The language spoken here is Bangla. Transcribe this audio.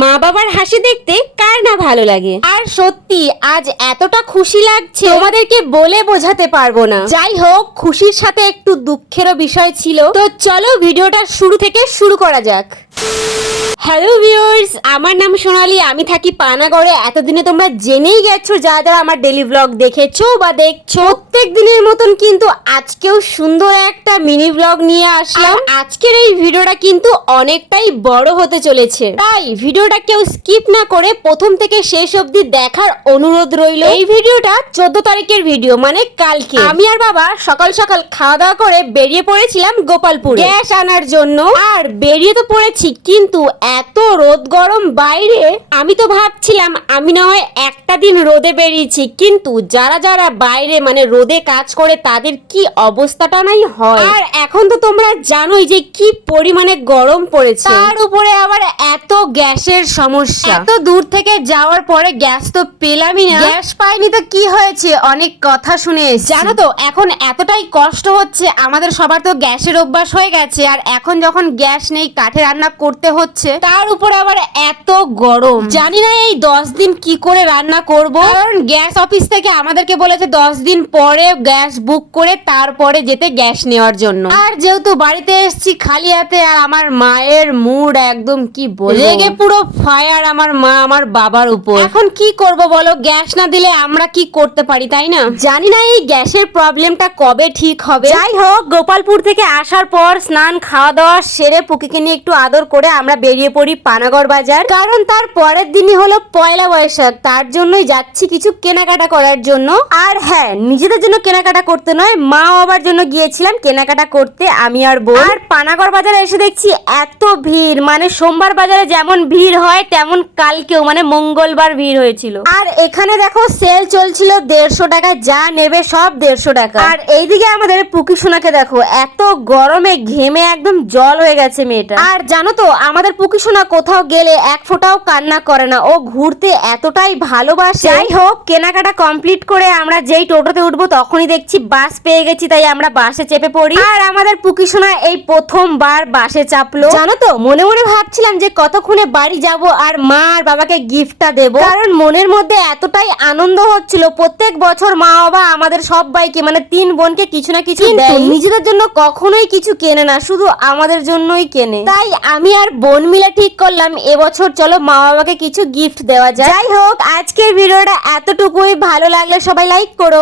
মা বাবার হাসি দেখতে কার না ভালো লাগে। আর সত্যি আজ এতটা খুশি লাগছে তোমাদেরকে বলে বোঝাতে পারবো না। যাই হোক, খুশির সাথে একটু দুঃখেরও বিষয় ছিল। তো চলো ভিডিওটা শুরু থেকে শুরু করা যাক। হ্যালো ভিউয়ার্স, আমার নাম সোনালি, আমি থাকি পানাগড়ে। এতদিনে তোমরা জেনেই গেছো যারা যারা আমার ডেলি ব্লগ দেখেছো বা দেখছো। প্রত্যেক দিনের মতন কিন্তু আজকেও সুন্দর একটা মিনি ব্লগ নিয়ে আসলাম। আজকের এই ভিডিওটা কিন্তু অনেকটাই বড় হতে চলেছে, তাই ভিডিওটা কেউ স্কিপ না করে প্রথম থেকে শেষ অবধি দেখার অনুরোধ রইল। এই ভিডিওটা 14 তারিখের ভিডিও, মানে কালকে। আমি আর বাবা সকাল সকাল খাওয়া দাওয়া করে বেরিয়ে পড়েছিলাম গোপালপুর গ্যাস আনার জন্য। আর বেরিয়ে তো পড়েছি, কিন্তু এত রোদ গরম বাইরে, আমি তো ভাবছিলাম আমি না হয় একটা দিন রোদে বেরিয়েছি, কিন্তু যারা যারা বাইরে মানে রোদে কাজ করে তাদের কি অবস্থাটা নাই হয়। আর এখন তো তোমরা জানোই যে কি পরিমাণে গরম পড়েছে, তার উপরে আবার এত গ্যাসের সমস্যা। এত দূর থেকে যাওয়ার পরে গ্যাস তো পেলামই না। গ্যাস পাইনি তো কি হয়েছে, অনেক কথা শুনে এসেছি। জানো তো এখন এতটাই কষ্ট হচ্ছে, আমাদের সবার তো গ্যাসের অভ্যাস হয়ে গেছে, আর এখন যখন গ্যাস নেই কাঠে রান্না করতে হচ্ছে, তার উপর আবার এত গরম। জানি না এই 10 দিন কি করে রান্না করব, কারণ গ্যাস অফিস থেকে আমাদেরকে বলেছে 10 দিন পরে গ্যাস বুক করে তারপরে যেতে গ্যাস নেওয়ার জন্য। আর যেহেতু বাড়িতে এসেছি খালি হাতে, আর আমার মায়ের মুড একদম কি বলবো, রেগে পুরো ফায়ার আমার মা আমার বাবার উপর। এখন কি করব বলো, গ্যাস না দিলে আমরা কি করতে পারি, তাই না? জানি না এই গ্যাসের প্রবলেমটা কবে ঠিক হবে। যাই হোক, গোপালপুর থেকে আসার পর স্নান খাওয়া দাওয়া সেরে পুকিকে নিয়ে একটু আদর করে আমরা বেরিয়ে পড়ি পানাগড় বাজার, কারণ তার পরের দিনই হলো পয়লা বৈশাখ। তার জন্যই যাচ্ছি কিছু কেনাকাটা করার জন্য। আর হ্যাঁ, নিজেদের জন্য কেনাকাটা করতে নয়, মা বাবার জন্য গিয়েছিলাম কেনাকাটা করতে আমি আর বোন। আর পানাগড় বাজারে এসে দেখছি এত ভিড়, মানে সোমবার বাজারে যেমন ভিড় হয় তেমন কালকেও মানে মঙ্গলবার ভিড় হয়েছিল। আর এখানে দেখো সেল চলছিল, 150 টাকা যা নেবে সব 150 টাকা। আর এইদিকে আমাদের পুকি সোনাকে দেখো, এত গরমে ঘেমে একদম জল হয়ে গেছে মেয়েটা। আর জানো তো আমাদের পুকি সোনা কোথাও গেলে এক ফোঁটাও কান্না করে না, ও ঘুরতে এতটাই ভালোবাসে। যাই হোক, কেনাকাটা কমপ্লিট করে আমরা যেই টোটোতে উঠবো তখনই দেখছি বাস পেয়ে গেছি, তাই আমরা বাসে চেপে পড়ি। আর আমাদের পুকি সোনা এই প্রথমবার বাসে চাপলো। জানো তো মনে মনে ভাবছিলাম যে কতক্ষণে বাড়ি যাব আর মা আর বাবাকে গিফটটা দেবো, কারণ মনের মধ্যে এতটাই আনন্দ হচ্ছিল। প্রত্যেক বছর মা বাবা আমাদের সবাইকে মানে 3 বোনকে কিছু না কিছু দেয়, নিজেদের জন্য কখনোই কিছু কেনে না, শুধু আমাদের জন্যই কেনে। তাই আমি আর বোন মিলে ঠিক করলাম এবছর চলো মা বাবাকে কিছু গিফট দেওয়া যায়। যাই হোক, আজকের ভিডিওটা এতটুকুই। ভালো লাগলে সবাই লাইক করো।